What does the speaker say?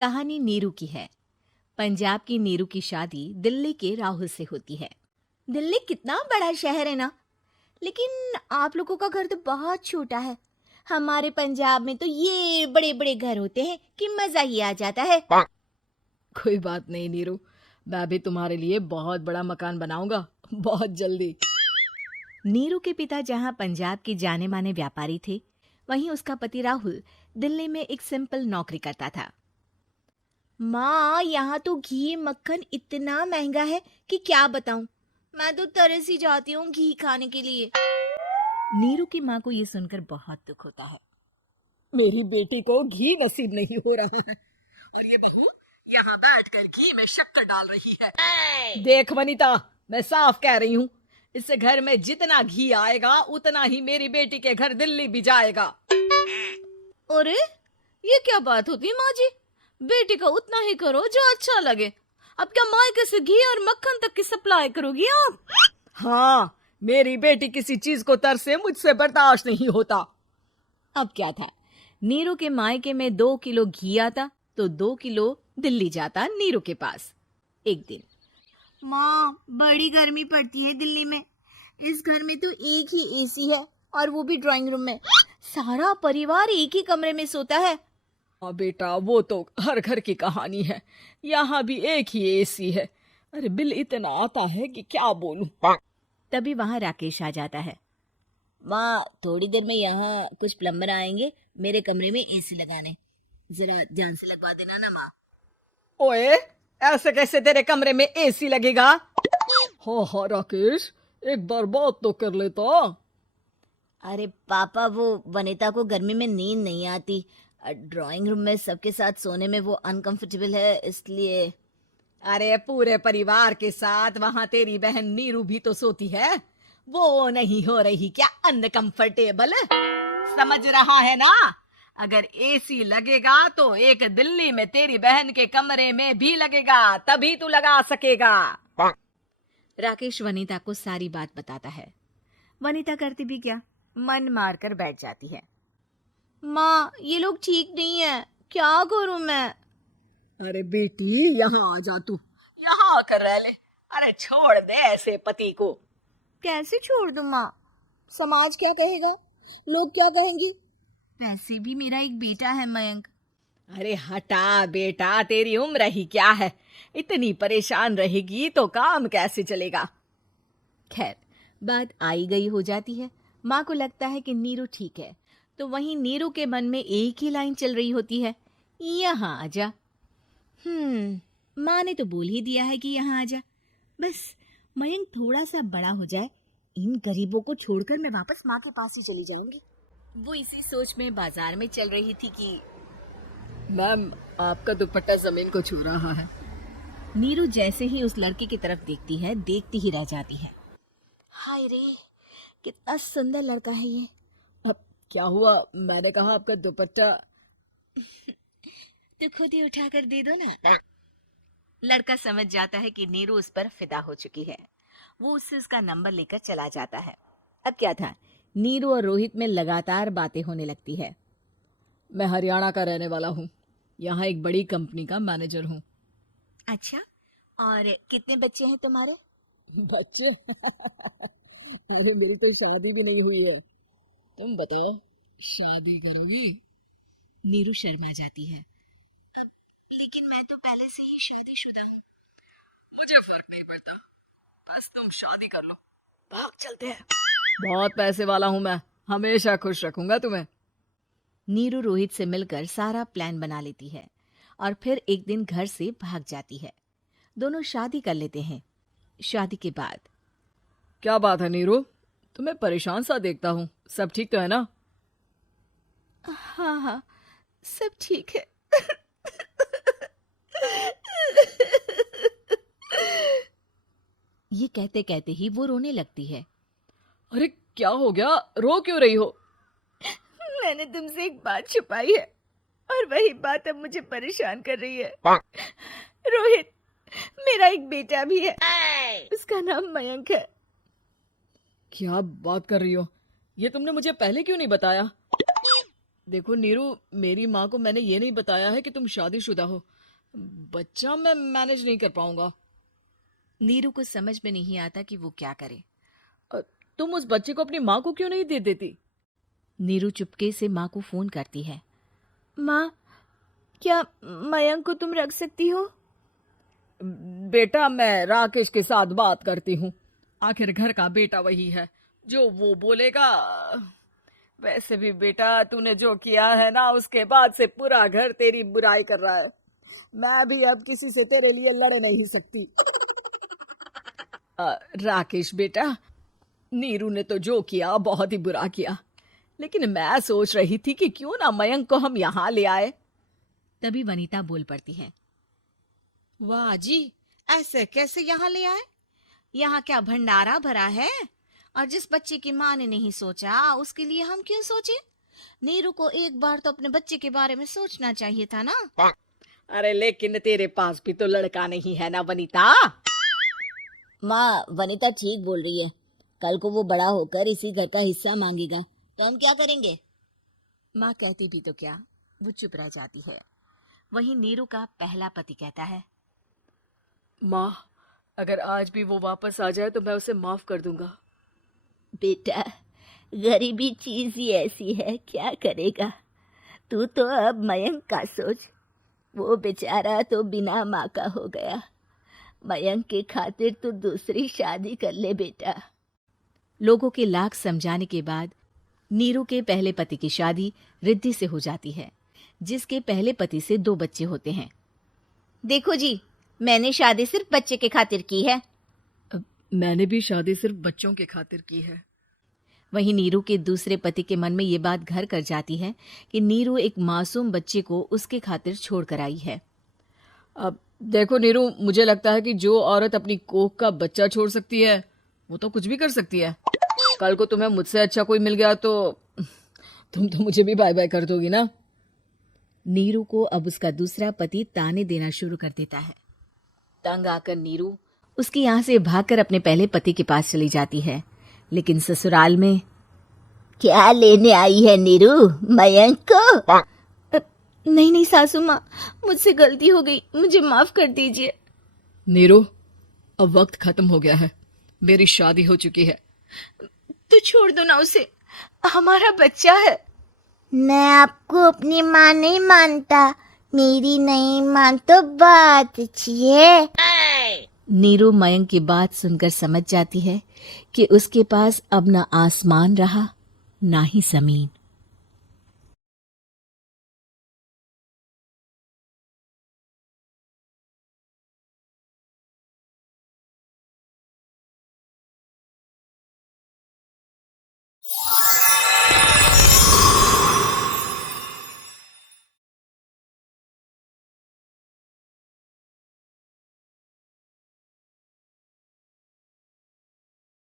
कहानी नीरू की है। पंजाब की नीरू की शादी दिल्ली के राहुल से होती है। दिल्ली कितना बड़ा शहर है ना, लेकिन आप लोगों का घर तो बहुत छोटा है। हमारे पंजाब में तो ये बड़े बड़े घर होते हैं कि मजा ही आ जाता है। कोई बात नहीं नीरू, मैं भी तुम्हारे लिए बहुत बड़ा मकान बनाऊंगा बहुत जल्दी। नीरू के पिता जहाँ पंजाब के जाने माने व्यापारी थे, वहीं उसका पति राहुल दिल्ली में एक सिंपल नौकरी करता था। माँ, यहाँ तो घी मक्खन इतना महंगा है कि क्या बताऊं। मैं तो तरस ही जाती हूँ घी खाने के लिए। नीरू की माँ को ये सुनकर बहुत दुख होता है। मेरी बेटी को घी नसीब नहीं हो रहा है और ये बहू यहाँ बैठकर घी में शक्कर डाल रही है। देख वनीता, मैं साफ कह रही हूँ, इस घर में जितना घी आएगा उतना ही मेरी बेटी के घर दिल्ली भी जाएगा। अरे, ये क्या बात होती है माँ जी? बेटी का उतना ही करो जो अच्छा लगे। अब क्या मायके से घी और मक्खन तक की सप्लाई करोगी आप? हाँ, मेरी बेटी किसी चीज को तरसे मुझसे बर्दाश्त नहीं होता। अब क्या था, नीरू के मायके में 2 किलो घी आता तो 2 किलो दिल्ली जाता नीरू के पास। एक दिन, माँ, बड़ी गर्मी पड़ती है दिल्ली में। इस घर में तो एक ही एसी है और वो भी ड्राइंग रूम में। सारा परिवार एक ही कमरे में सोता है। हाँ बेटा, वो तो हर घर की कहानी है। यहाँ भी एक ही एसी है। अरे बिल इतना आता है कि क्या बोलूं। तभी वहां राकेश आ जाता है। माँ, थोड़ी देर में यहाँ कुछ प्लम्बर आएंगे मेरे कमरे में एसी लगाने। जरा ध्यान से लगवा देना ना माँ। ओए, ऐसे कैसे तेरे कमरे में एसी लगेगा? हाँ हाँ राकेश, एक बार बात तो कर लेता। अरे पापा, वो वनिता को गर्मी में नींद नहीं आती। ड्राइंग रूम में सबके साथ सोने में वो अनकंफर्टेबल है, इसलिए। अरे पूरे परिवार के साथ वहां तेरी बहन नीरू भी तो सोती है। वो नहीं हो रही क्या अनकंफर्टेबल? समझ रहा है ना? अगर एसी लगेगा तो एक दिल्ली में तेरी बहन के कमरे में भी लगेगा, तभी तू लगा सकेगा। राकेश वनिता को सारी बात बताता है। वनिता करती भी क्या, मन मार कर बैठ जाती है। माँ, ये लोग ठीक नहीं है, क्या करूं मैं? अरे बेटी, यहाँ आ जा तू, यहाँ आकर रह ले। अरे छोड़ दे ऐसे पति को। कैसे छोड़ दूं माँ? समाज क्या कहेगा, लोग क्या कहेंगे? वैसे भी मेरा एक बेटा है मयंक। अरे हटा बेटा, तेरी उम्र ही क्या है, इतनी परेशान रहेगी तो काम कैसे चलेगा। खैर, बात आई गई हो जाती है। माँ को लगता है कि नीरू ठीक है, तो वहीं नीरू के मन में एक ही लाइन चल रही होती है, यहाँ आजा। माँ ने तो बोल ही दिया है कि यहाँ आजा। बस मयंक थोड़ा सा बड़ा हो जाए, इन गरीबों को छोड़कर मैं वापस माँ के पास ही चली जाऊंगी। वो इसी सोच में बाजार में चल रही थी कि मैम, आपका दुपट्टा जमीन को छू रहा है। नीरू जैसे ही उस लड़के की तरफ देखती है, देखती ही रह जाती है। हाय रे, कितना सुंदर लड़का है ये। अब क्या हुआ? मैंने कहा आपका दुपट्टा। तो खुद ही उठा कर दे दो ना। लड़का समझ जाता है कि नीरू उस पर फिदा हो चुकी है। वो उससे उसका नंबर लेकर चला जाता है। अब क्या था, नीरू और रोहित में लगातार बातें होने लगती है। मैं हरियाणा का रहने वाला हूँ, यहाँ एक बड़ी कंपनी का मैनेजर हूँ। अच्छा, और कितने बच्चे हैं तुम्हारे? बच्चे? अरे मेरी तो शादी भी नहीं हुई है। तुम बताओ, शादी करोगी? नीरू शर्मा जाती है। लेकिन मैं तो पहले से ही शादीशुदा हूँ। मुझे फर्क नहीं पड़ता, बस तुम शादी कर लो, भाग चलते हैं। बहुत पैसे वाला हूँ मैं, हमेशा खुश रखूंगा तुम्हें। नीरू रोहित से मिलकर सारा प्लान बना लेती है और फिर एक दिन घर से भाग जाती है। दोनों शादी कर लेते हैं। शादी के बाद, क्या बात है नीरू, तुम्हें परेशान सा देखता हूँ, सब ठीक तो है ना? हाँ हाँ, सब ठीक है। ये कहते कहते ही वो रोने लगती है। अरे क्या हो गया, रो क्यों रही हो? मैंने तुमसे एक बात छुपाई है और वही बात अब मुझे परेशान कर रही है। रोहित, मेरा एक बेटा भी है, उसका नाम मयंक है। क्या बात कर रही हो, ये तुमने मुझे पहले क्यों नहीं बताया? देखो नीरू, मेरी माँ को मैंने ये नहीं बताया है कि तुम शादीशुदा हो। बच्चा मैं मैनेज नहीं कर पाऊंगा। नीरू को समझ में नहीं आता कि वो क्या करे। अ, तुम उस बच्चे को अपनी माँ को क्यों नहीं दे देती? नीरू चुपके से माँ को फोन करती है। माँ, क्या मयंक को तुम रख सकती हो? बेटा, मैं राकेश के साथ बात करती हूँ। आखिर घर का बेटा वही है, जो वो बोलेगा। वैसे भी बेटा, तूने जो किया है ना, उसके बाद से पूरा घर तेरी बुराई कर रहा है। मैं भी अब किसी से तेरे लिए लड़ नहीं सकती। राकेश बेटा, नीरू ने तो जो किया बहुत ही बुरा किया, लेकिन मैं सोच रही थी कि क्यों ना मयंक को हम यहाँ ले आए। तभी वनीता बोल पड़ती है। वाह जी, ऐसे कैसे यहाँ ले आए? यहाँ क्या भंडारा भरा है? और जिस बच्चे की माँ ने नहीं सोचा, उसके लिए हम क्यों सोचे? नीरू को एक बार तो अपने बच्चे के बारे में सोचना चाहिए था ना। अरे लेकिन तेरे पास भी तो लड़का नहीं है ना वनीता। माँ, वनीता ठीक बोल रही है। कल को वो बड़ा होकर इसी घर का हिस्सा मांगेगा तो हम क्या करेंगे? माँ कहती भी तो क्या, वो चुप रह जाती है। वहीं नीरू का पहला पति कहता है। माँ, अगर आज भी वो वापस आ जाए तो मैं उसे माफ कर दूंगा। बेटा, गरीबी चीज ही ऐसी है, क्या करेगा। तू तो अब मयंक का सोच। वो बेचारा तो बिना माँ का हो गया। मयंक के खातिर तो दूसरी शादी कर ले बेटा। लोगों के लाख समझाने के बाद नीरू के पहले पति की शादी रिद्धि से हो जाती है, जिसके पहले पति से 2 बच्चे होते हैं। देखो जी, मैंने शादी सिर्फ बच्चे के खातिर की है। मैंने भी शादी सिर्फ बच्चों के खातिर की है। वहीं नीरू के दूसरे पति के मन में ये बात घर कर जाती है कि नीरू एक मासूम बच्चे को उसके खातिर छोड़ कर आई है। अब देखो नीरू, मुझे लगता है कि जो औरत अपनी कोख का बच्चा छोड़ सकती है, वो तो कुछ भी कर सकती है। कल को तुम्हें मुझसे अच्छा कोई मिल गया तो तुम तो मुझे भी बाय बाय कर दोगी ना। नीरू को अब उसका दूसरा पति ताने देना शुरू कर देता है। तंग आकर नीरू उसके यहाँ से भागकर अपने पहले पति के पास चली जाती है, लेकिन ससुराल में क्या लेने आई है नीरू, मयंक को? नहीं नहीं सासू माँ, मुझसे गलती हो गई, मुझे माफ कर दीजिए। नीरू, अब वक्त खत्म हो गया है, मेरी शादी हो चुकी है। तो छोड़ दो ना उसे, हमारा बच्चा है। मैं आपको अपनी माँ नहीं मानता। मेरी नहीं मान तो बात अच्छी है। नीरू मयंक की बात सुनकर समझ जाती है कि उसके पास अब न आसमान रहा ना ही जमीन।